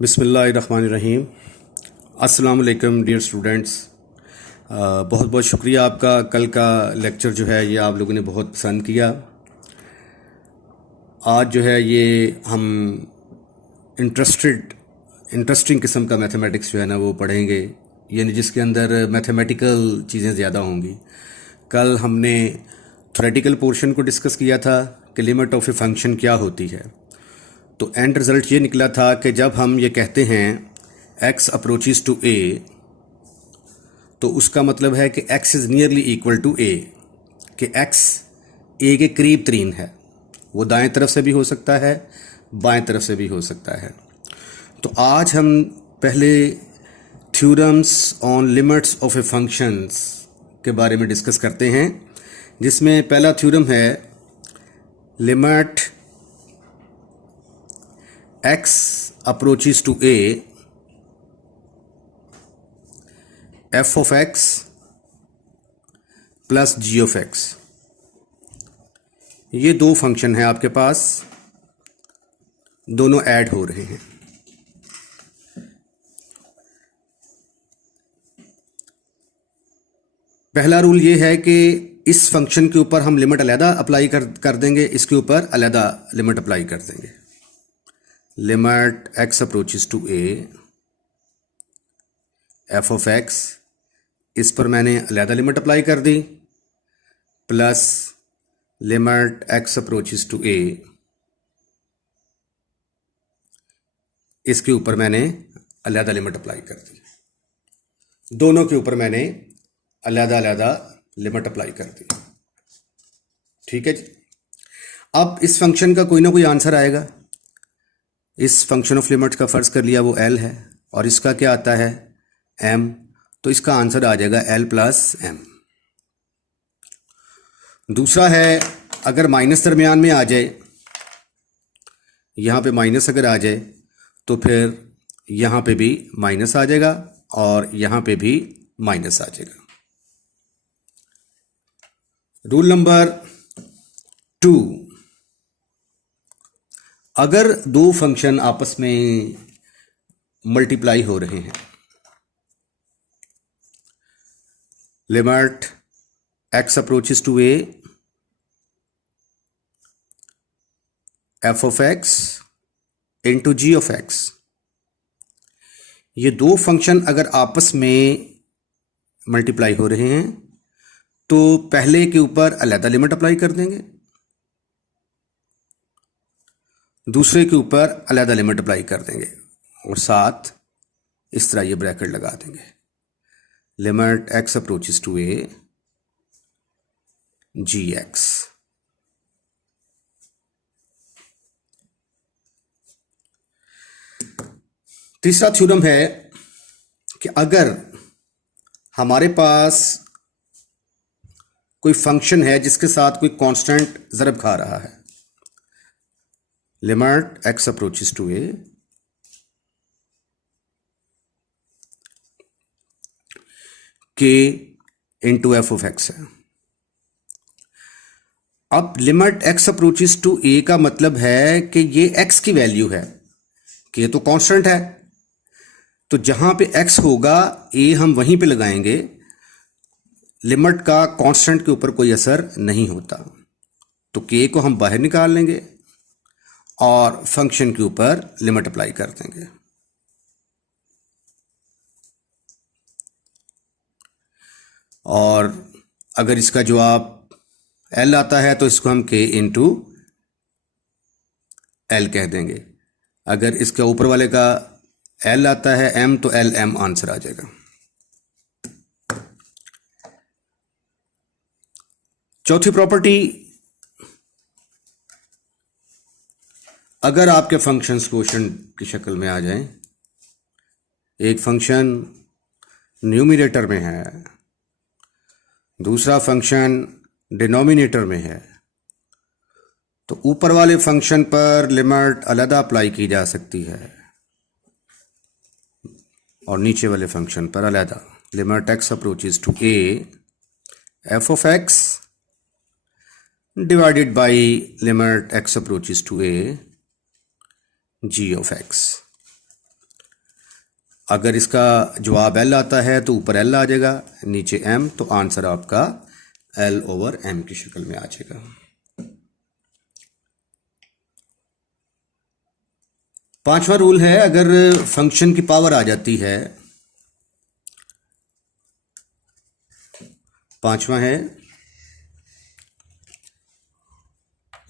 बिस्मिल्लाहिर्रहमानिर्रहीम। अस्सलाम वालेकुम डियर स्टूडेंट्स। बहुत बहुत शुक्रिया आपका। कल का लेक्चर जो है ये आप लोगों ने बहुत पसंद किया। आज जो है ये हम इंटरेस्टिंग किस्म का मैथमेटिक्स जो है ना वो पढ़ेंगे, यानी जिसके अंदर मैथमेटिकल चीज़ें ज़्यादा होंगी। कल हमने थ्योरेटिकल पोर्शन को डिस्कस किया था कि लिमिट ऑफ ए फंक्शन क्या होती है। तो एंड रिज़ल्ट ये निकला था कि जब हम ये कहते हैं x अप्रोचेस टू a, तो उसका मतलब है कि x is nearly equal to a, कि x a के करीब तरीन है। वो दाएं तरफ से भी हो सकता है, बाएं तरफ से भी हो सकता है। तो आज हम पहले theorems on limits of A functions के बारे में डिस्कस करते हैं, जिसमें पहला थ्योरम है limit x approaches to a f of x plus g of x। ये दो फंक्शन है आपके पास, दोनों ऐड हो रहे हैं। पहला रूल ये है कि इस फंक्शन के ऊपर हम लिमिट अलहदा अप्लाई कर देंगे, इसके ऊपर अलहदा लिमिट अप्लाई कर देंगे। Limit x approaches to a f of x, इस पर मैंने अलहदा लिमिट अप्लाई कर दी, plus limit x approaches to a, इसके ऊपर मैंने अलहदा लिमिट अप्लाई कर दी। दोनों के ऊपर मैंने अलहदा अलहदा लिमिट अप्लाई कर दी। ठीक है जी। अब इस फंक्शन का कोई ना कोई आंसर आएगा। इस फंक्शन ऑफ लिमिट का फर्ज कर लिया वो l है, और इसका क्या आता है m, तो इसका आंसर आ जाएगा l प्लस m। दूसरा है, अगर माइनस दरमियान में आ जाए, यहाँ पे माइनस अगर आ जाए तो फिर यहाँ पे भी माइनस आ जाएगा और यहाँ पे भी माइनस आ जाएगा। रूल नंबर 2, अगर दो फंक्शन आपस में मल्टीप्लाई हो रहे हैं, limit x approaches to a f of x into g of x, ये दो फंक्शन अगर आपस में मल्टीप्लाई हो रहे हैं तो पहले के ऊपर अलहदा लिमिट अप्लाई कर देंगे, दूसरे के ऊपर अलहदा लिमिट अप्लाई कर देंगे, और साथ इस तरह ये ब्रैकेट लगा देंगे। Limit x approaches to a gx। तीसरा थ्योरम है कि अगर हमारे पास कोई फंक्शन है जिसके साथ कोई कांस्टेंट ज़रब खा रहा है, limit x approaches to a k into f of x है। अब limit x approaches to a का मतलब है कि ये x की वैल्यू है, कि ये तो कांस्टेंट है, तो जहां पे x होगा a हम वहीं पे लगाएंगे। लिमिट का कांस्टेंट के ऊपर कोई असर नहीं होता, तो k को हम बाहर निकाल लेंगे और फंक्शन के ऊपर लिमिट अप्लाई कर देंगे। और अगर इसका जवाब l आता है तो इसको हम k इंटू l कह देंगे। अगर इसका ऊपर वाले का l आता है m, तो l m आंसर आ जाएगा। चौथी प्रॉपर्टी, अगर आपके फंक्शंस क्वोशंट की शक्ल में आ जाएं, एक फंक्शन न्यूमरेटर में है, दूसरा फंक्शन डिनोमिनेटर में है, तो ऊपर वाले फंक्शन पर लिमिट अलहदा अप्लाई की जा सकती है और नीचे वाले फंक्शन पर अलहदा। Limit x approaches to a f of x divided by limit x approaches to a g of x। अगर इसका जवाब एल आता है तो ऊपर एल आ जाएगा, नीचे एम, तो आंसर आपका एल ओवर एम की शक्ल में आ जाएगा। पांचवा रूल है, अगर फंक्शन की पावर आ जाती है, पांचवा है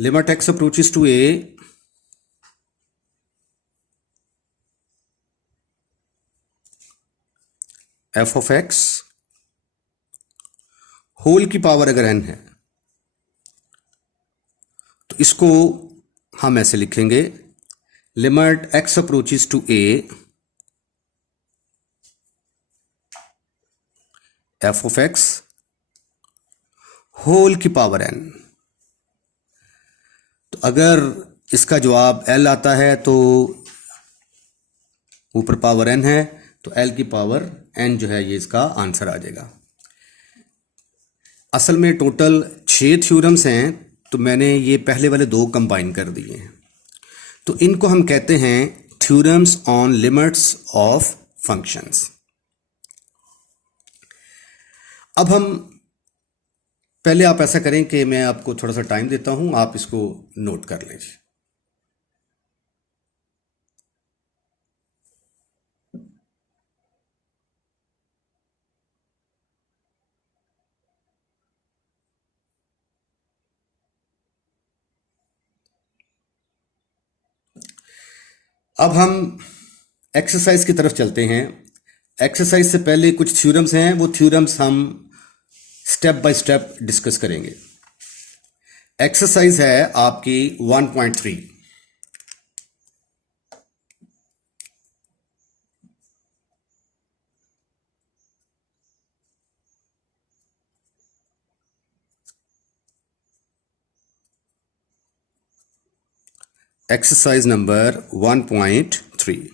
limit x approaches to a f of x whole की पावर अगर एन है तो इसको हम ऐसे लिखेंगे, limit x approaches to a f of x whole की पावर एन। तो अगर इसका जवाब एल आता है तो ऊपर पावर एन है, तो एल की पावर एन जो है ये इसका आंसर आ जाएगा। असल में टोटल 6 थ्योरम्स हैं, तो मैंने ये पहले वाले 2 कंबाइन कर दिए हैं। तो इनको हम कहते हैं theorems on limits of functions. अब हम पहले आप ऐसा करें कि मैं आपको थोड़ा सा टाइम देता हूं, आप इसको नोट कर लीजिए। अब हम एक्सरसाइज की तरफ चलते हैं। एक्सरसाइज से पहले कुछ थ्योरम्स हैं, वो थ्योरम्स हम स्टेप बाय स्टेप डिस्कस करेंगे। एक्सरसाइज है आपकी 1.3। Exercise number 1.3।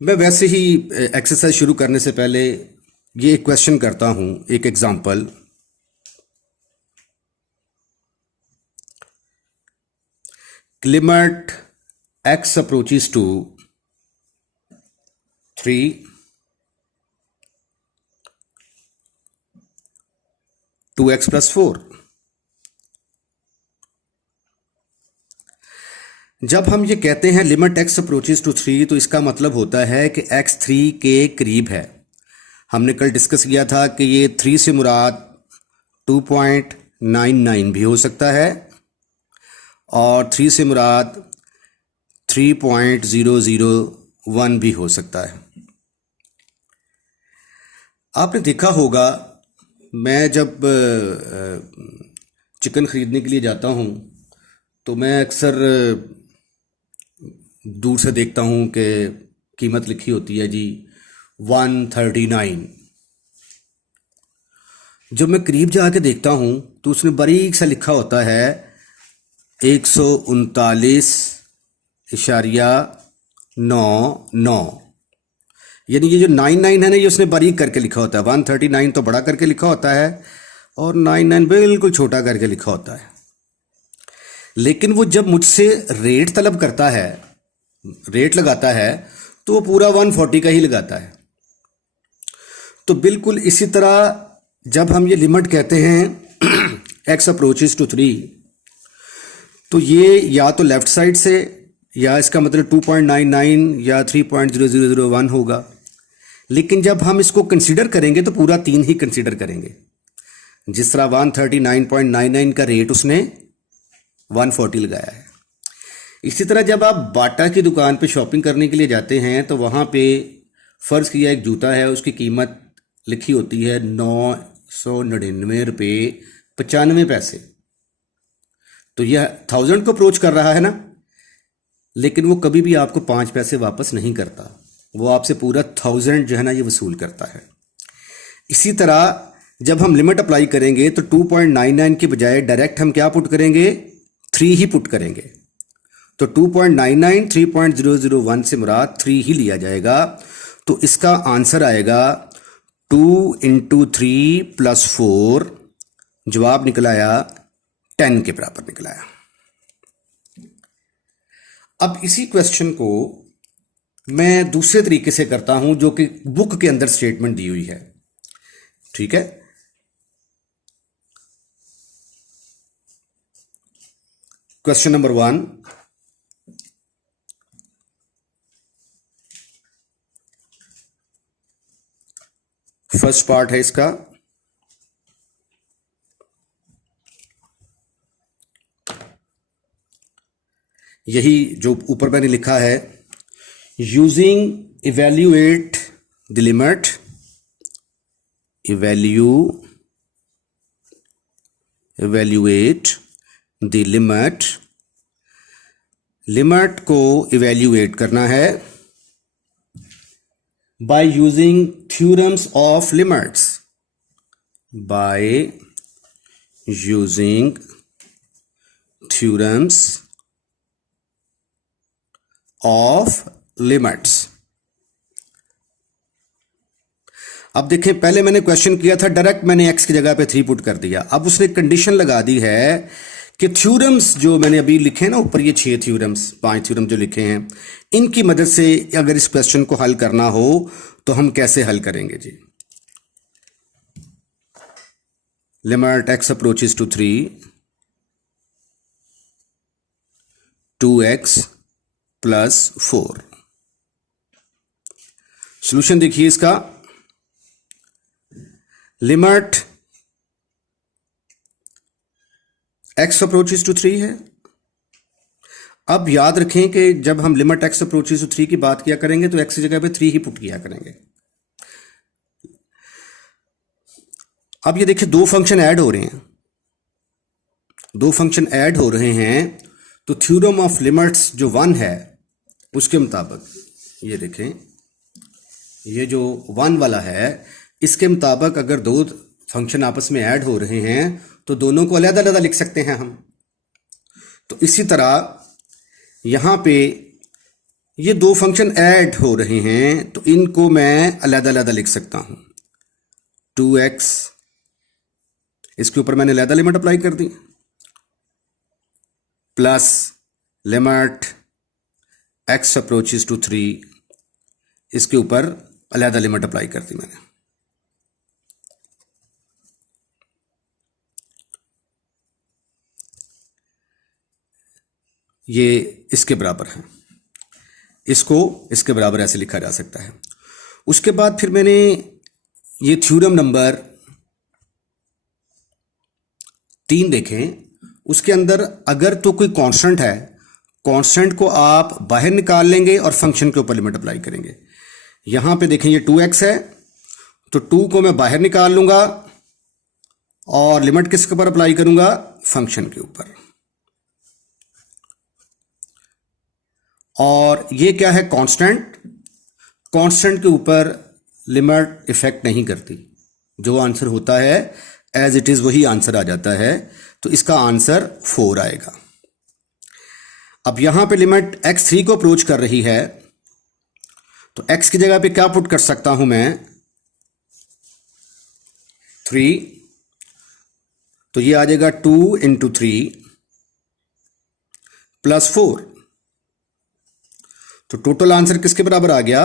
मैं वैसे ही एक्सरसाइज शुरू करने से पहले ये एक क्वेश्चन करता हूं, एक example. Limit x approaches to 3 2x + 4। जब हम ये कहते हैं लिमिट x अप्रोचेस टू 3, तो इसका मतलब होता है कि x 3 के करीब है। हमने कल डिस्कस किया था कि ये 3 से मुराद 2.99 भी हो सकता है और 3 से मुराद 3.001 भी हो सकता है। आपने देखा होगा, मैं जब चिकन ख़रीदने के लिए जाता हूँ तो मैं अक्सर दूर से देखता हूँ कि कीमत लिखी होती है जी 139। जब मैं करीब जाके देखता हूँ तो उसमें बारीक सा लिखा होता है 139.99। यानी ये जो 99 है ना, ये उसने बारीक करके लिखा होता है। 139 तो बड़ा करके लिखा होता है और 99 बिल्कुल छोटा करके लिखा होता है। लेकिन वो जब मुझसे रेट तलब करता है, रेट लगाता है, तो वो पूरा 140 का ही लगाता है। तो बिल्कुल इसी तरह जब हम ये लिमिट कहते हैं x अप्रोचेस टू 3, तो ये या तो लेफ्ट साइड से, या इसका मतलब 2.99 या 3.0001 होगा। लेकिन जब हम इसको कंसीडर करेंगे तो पूरा 3 ही कंसीडर करेंगे। जिस तरह 139.99 का रेट उसने 140 लगाया है। इसी तरह जब आप बाटा की दुकान पे शॉपिंग करने के लिए जाते हैं तो वहाँ पे फ़र्ज़ किया एक जूता है, उसकी कीमत लिखी होती है 999 रुपये 95 पैसे। तो यह 1000 को अप्रोच कर रहा है ना, लेकिन वो कभी भी आपको 5 पैसे वापस नहीं करता, वो आपसे पूरा 1000 जो है ना ये वसूल करता है। इसी तरह जब हम लिमिट अप्लाई करेंगे तो 2.99 के बजाय डायरेक्ट हम क्या पुट करेंगे, 3 ही पुट करेंगे। तो 2.99 3.001 से मुराद 3 ही लिया जाएगा। तो इसका आंसर आएगा 2 × 3 + 4 जवाब निकल आया 10 के बराबर निकल आया। अब इसी क्वेश्चन को मैं दूसरे तरीके से करता हूं जो कि बुक के अंदर स्टेटमेंट दी हुई है। ठीक है, क्वेश्चन नंबर 1, फर्स्ट पार्ट है इसका, यही जो ऊपर मैंने लिखा है, using evaluate the limit, evaluate the limit, limit को इवेल्युएट करना है by using theorems of limits, by using theorems of limits। अब देखें, पहले मैंने क्वेश्चन किया था डायरेक्ट, मैंने x की जगह पे 3 पुट कर दिया। अब उसने कंडीशन लगा दी है कि थ्योरम्स जो मैंने अभी लिखे हैं ना ऊपर, ये 6 थ्योरम्स, 5 थ्योरम जो लिखे हैं, इनकी मदद से अगर इस क्वेश्चन को हल करना हो तो हम कैसे हल करेंगे जी। Limit x approaches to 3, 2x plus 4। Solution देखिए इसका, लिमिट x अप्रोचेस टू 3 है। अब याद रखें कि जब हम लिमिट x अप्रोचेस टू 3 की बात किया करेंगे तो x की जगह पे 3 ही पुट किया करेंगे। अब ये देखिए, दो फंक्शन ऐड हो रहे हैं, दो फंक्शन ऐड हो रहे हैं, तो थ्योरम ऑफ लिमिट्स जो 1 है उसके मुताबिक, ये देखें, ये जो 1 वाला है, इसके मुताबिक अगर दो फंक्शन आपस में ऐड हो रहे हैं तो दोनों को अलग-अलग लिख सकते हैं हम। तो इसी तरह यहां पे ये दो फंक्शन ऐड हो रहे हैं तो इनको मैं अलग-अलग लिख सकता हूं। 2x, इसके ऊपर मैंने अलग लिमिट अप्लाई कर दी, plus limit x approaches to 3, इसके ऊपर अलग लिमिट अप्लाई कर दी मैंने। ये इसके बराबर है, इसको इसके बराबर ऐसे लिखा जा सकता है। उसके बाद फिर मैंने ये थ्योरम नंबर 3 देखें, उसके अंदर अगर तो कोई कांस्टेंट है, कांस्टेंट को आप बाहर निकाल लेंगे और फंक्शन के ऊपर लिमिट अप्लाई करेंगे। यहां पे देखें ये 2x है, तो 2 को मैं बाहर निकाल लूंगा और लिमिट किसके ऊपर अप्लाई करूंगा, फंक्शन के ऊपर। और ये क्या है, कांस्टेंट, कांस्टेंट के ऊपर लिमिट इफेक्ट नहीं करती, जो आंसर होता है एज इट इज वही आंसर आ जाता है, तो इसका आंसर 4 आएगा। अब यहां पे लिमिट x 3 को अप्रोच कर रही है, तो x की जगह पे क्या पुट कर सकता हूं मैं, 3, तो ये आ जाएगा 2 इंटू 3 प्लस 4, तो टोटल आंसर किसके बराबर आ गया,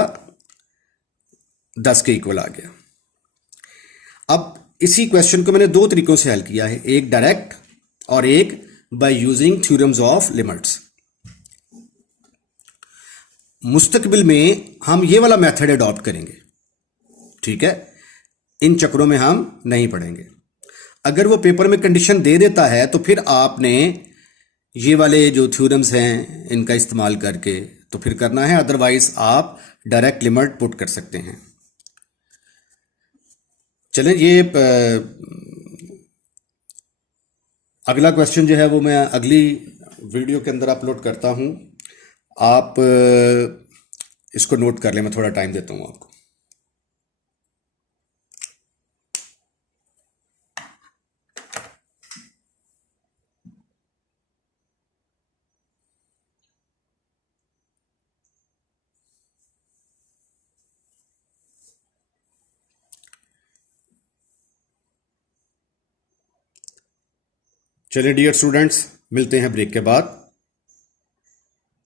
10 के इक्वल आ गया। अब इसी क्वेश्चन को मैंने दो तरीकों से हल किया है, एक डायरेक्ट और एक by using theorems of limits. मुस्तकबिल में हम ये वाला मेथड अडॉप्ट करेंगे, ठीक है, इन चक्रों में हम नहीं पढ़ेंगे। अगर वो पेपर में कंडीशन दे देता है तो फिर आपने ये वाले जो थ्योरम्स हैं इनका इस्तेमाल करके तो फिर करना है, अदरवाइज आप डायरेक्ट लिमिट पुट कर सकते हैं। चलें, ये अगला क्वेश्चन जो है वो मैं अगली वीडियो के अंदर अपलोड करता हूं, आप इसको नोट कर लें, मैं थोड़ा टाइम देता हूं आपको। चलिए डियर स्टूडेंट्स, मिलते हैं ब्रेक के बाद।